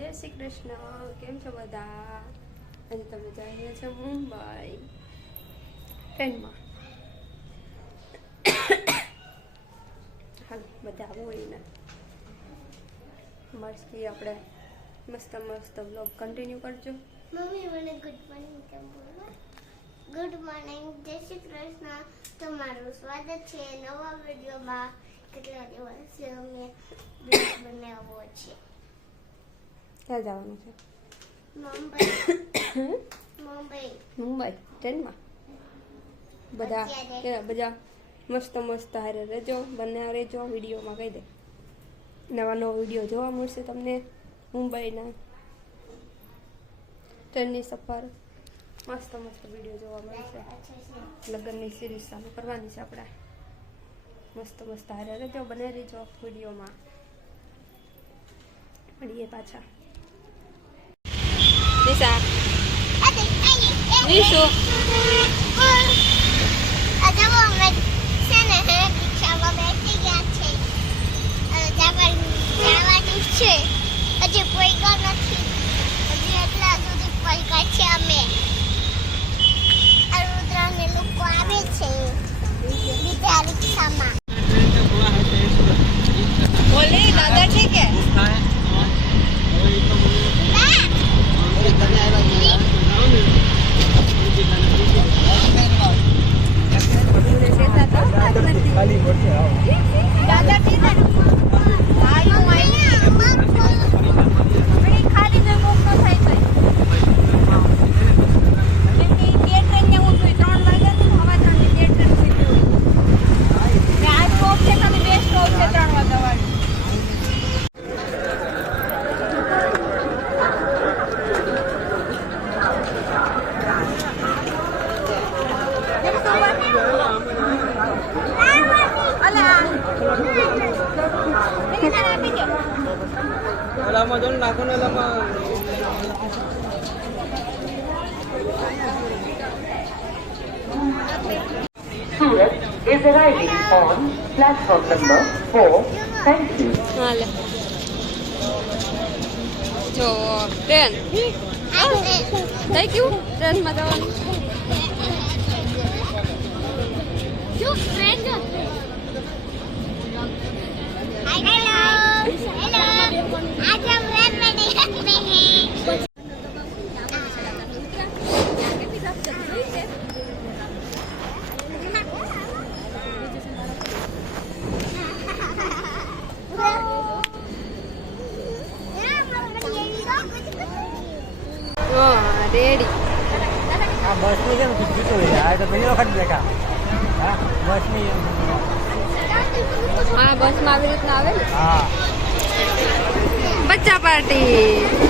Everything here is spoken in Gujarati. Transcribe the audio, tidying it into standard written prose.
જય શ્રી કૃષ્ણ. કેમ છો બધા? આજે તમે જઈ રહ્યા છો મુંબઈ ટ્રેનમાં. હાલો બધા બોલીને મસ્તી આપણે મસ્ત મસ્ત વ્લોગ કન્ટિન્યુ કરજો. મમ્મી મને ગુડ મોર્નિંગ કેમ બોલો? ગુડ મોર્નિંગ, જય શ્રી કૃષ્ણ. તમારું સ્વાગત છે નવા વિડીયોમાં. કેટલા દિવસથી અમે બ્લોગ બનાવ્યો છે. ક્યાં જવાનું છે? મુંબઈ. મુંબઈ ટ્રેનમાં. બધા બધા મસ્ત મસ્ત હારે રહેજો, બંને રહેજો. વિડીયોમાં કહી દે નવા નવો વિડીયો જોવા મળશે તમને. મુંબઈના ટ્રેનની સફર મસ્ત મસ્ત વિડીયો જોવા મળશે. લગ્નની સિરીઝ ચાલુ કરવાની છે આપણે. મસ્ત મસ્ત હારે રહેજો, બને રહેજો વિડીયોમાં. મળીએ પાછા. નિશા નિશુ હજી પૈકા નથી. હજી એટલા સુધી પૈકા છે. અમે અરુદ્રાને લોકો આવે છે બીજા રિક્ષામાં. બોલે દાદા ઠીક હે. દાદા ઠીક હે. Surat is arriving on platform number 4. Thank you. હાલે જો ટ્રેન થઈ ગયું. ટ્રેનમાં જવાનું. રેડી. આ બસની કેમ કીધું યાર? તો પહેલી વખત બેઠા. હા બસની. હા બસમાં આવી રીતના આવે ને. હા બચ્ચા પાર્ટી.